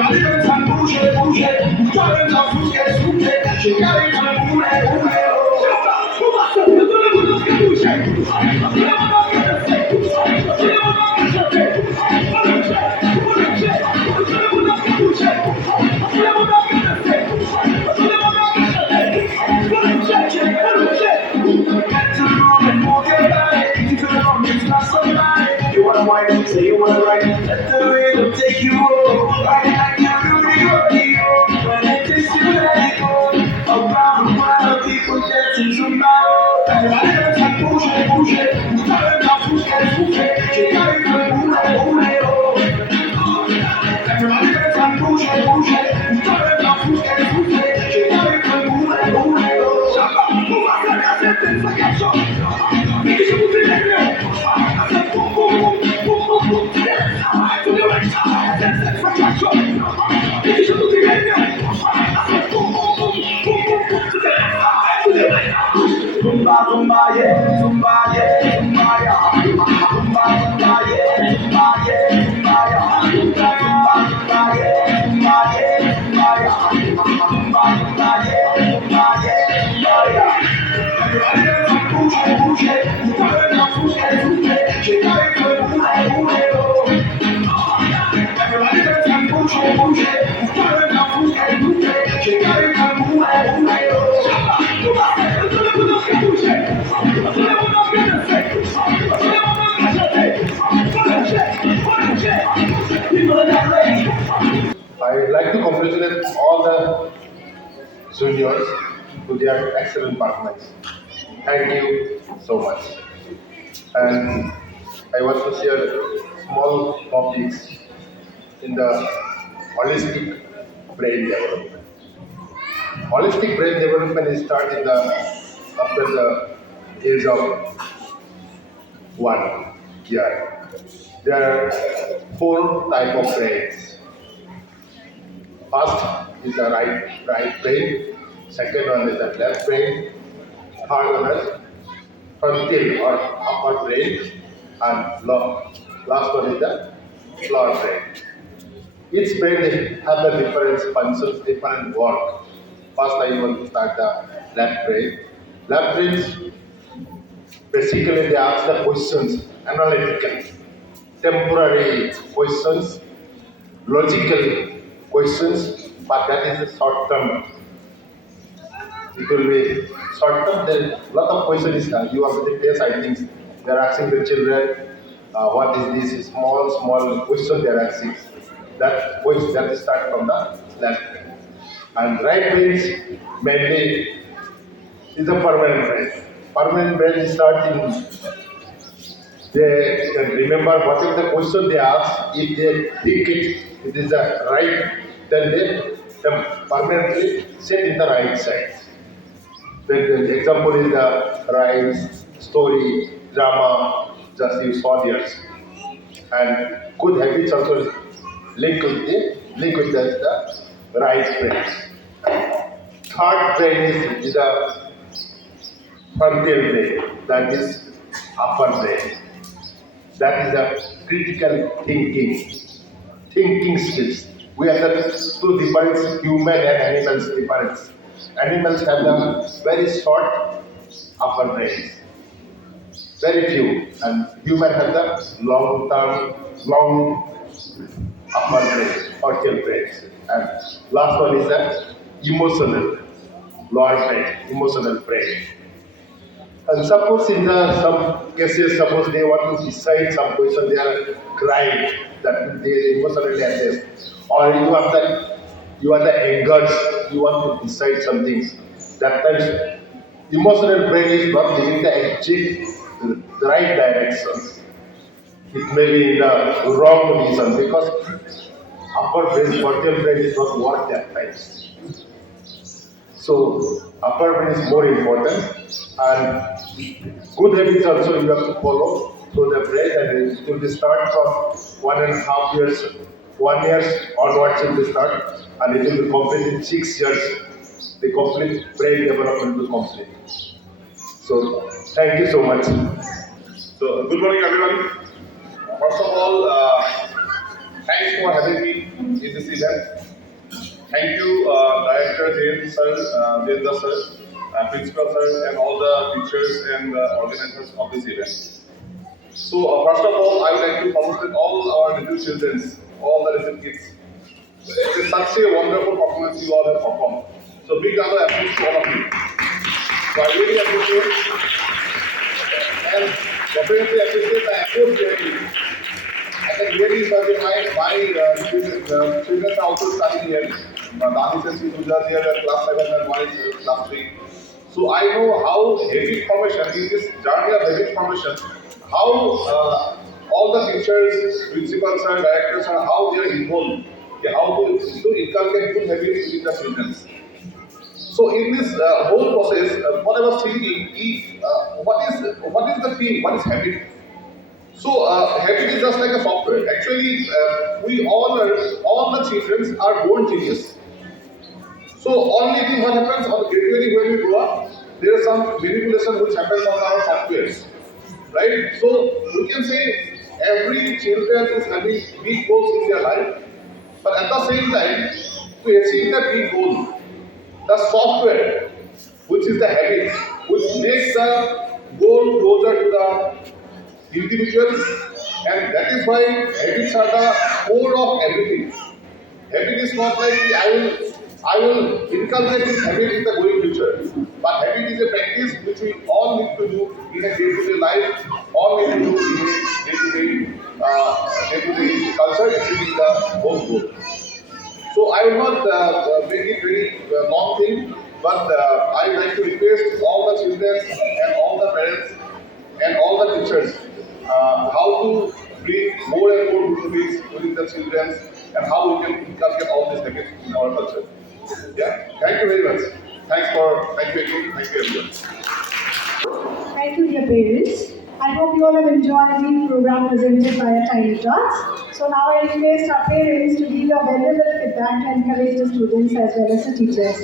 Everybody gonna time bouger, bouger. Vous savez dans tout ce qu'elle souffrait. J'ai gardé dans le boulet, boulet, oh. You wanna wine, say you wanna ride, let the rhythm take you home. Ride like you really rodeo, when it takes you let it go. Around the world, people dancing to my own. Everybody dance and push it, push it. Vous savez dans tout ce qu'elle souffrait. J'ai gardé le boulet, boulet, oh. Everybody dance and push it, push it. Vous savez dans tout ce qu'elle souffrait. J'ai gardé le boulet, boulet, oh. Chapa, vous m'avez cassé, c'est ça qu'elle chante. Mais je vous dis les mieux. Zumba, zumba, yeah, zumba, yeah, zumba, yeah. Zumba, zumba, yeah, zumba, yeah, zumba, yeah. Zumba, zumba, yeah, zumba, yeah, zumba, yeah. Zumba, zumba, yeah, zumba, yeah, zumba, yeah. Everybody dance, bouge, bouge. Vous savez dans tout ce qu'elle souffrait. J'ai gardé le boulet, boulet, oh. Everybody dance, bouge, bouge. Vous savez dans tout ce qu'elle souffrait. J'ai gardé le boulet, boulet, oh. I would like to congratulate all the juniors to their excellent performance. Thank you so much. And I want to share small topics in the holistic brain development. Holistic brain development is started after the age of 1 year. There are 4 types of brains. First is the right brain. Second one is the left brain. Third one is frontal or upper brain, and last one is the lower brain. Each brain has the different functions, different work. First, I want to start the left brain. Left brain, basically they ask the questions, analytical, temporary questions, logical questions, but that is a short term. It will be short term. Then lot of questions is you are the test. I think they are asking the children, what is this small question they are asking. That question that is start from the left brain. And right brain is mainly is a permanent brain. Permanent brain is starting. They can remember whatever the question they ask. If they think it is the right, then they permanently sit in the right side. Then the example is the rhymes, story, drama, just you saw theirs. And good habits also link with the right brain. Third brain is the frontal brain, that is upper brain. That is the critical thinking skills. We have the two different human and animals difference. Animals have the very short upper brains, very few, and human have the long upper brains, frontal brains. And last one is the emotional lower brain, emotional brain. And suppose in some cases, suppose they want to decide some question, they are crying, that they emotionally attached, or you are the angered, you want to decide some things. That time, emotional brain is not giving the exact right directions. It may be in the wrong reason because upper brain, frontal brain is not work that time. So upper brain is more important, and good habits also you have to follow through the brain, and it will be start from 1.5 years, 1 year onwards it will start, and it will be complete in 6 years. The complete brain development will complete. So thank you so much. So good morning everyone. First of all, Thanks for having me in this event. Thank you, Director Jain sir, Jayendra sir, Principal sir, and all the teachers and organizers of this event. So, first of all, I would like to congratulate all our little children, all the little kids. It is such a wonderful performance you all have performed. So, big round of applause to all of you. So, I really appreciate and definitely appreciate the effort you have given. I can really imagine children are also studying here. Dani says he was here at class 7 and one is class 3. So I know how heavy formation, in this journey of heavy formation, how all the teachers, principals and directors are how they are involved, how to inculcate good habits in the children. So in this whole process, what I was thinking is, what is the thing? What is habit? So habit is just like a software. Actually, we all the children are born genius. So only thing what happens on gradually when we grow up, there is some manipulation which happens on our softwares, right? So we can say every children is having big goals in their life, but at the same time, to achieve that big goal, the software, which is the habit, which makes the goal closer to the individual, and that is why habits are the core of everything. Habit is not like I will inculcate this habit in the going future. But habit is a practice which we all need to do in a day-to-day life, all need to do in a day-to-day culture, achieving the whole goal. So I will not make it very long thing, but I would like to request all the children and all the parents and all the teachers how to bring more and more good habits within the children and how we can inculcate all these habits in our culture. Yeah, thank you very much. Thank you again, thank you everyone. Thank you, dear parents. I hope you all have enjoyed the program presented by our tiny tots. So now I request our parents to give a valuable feedback to encourage the students as well as the teachers.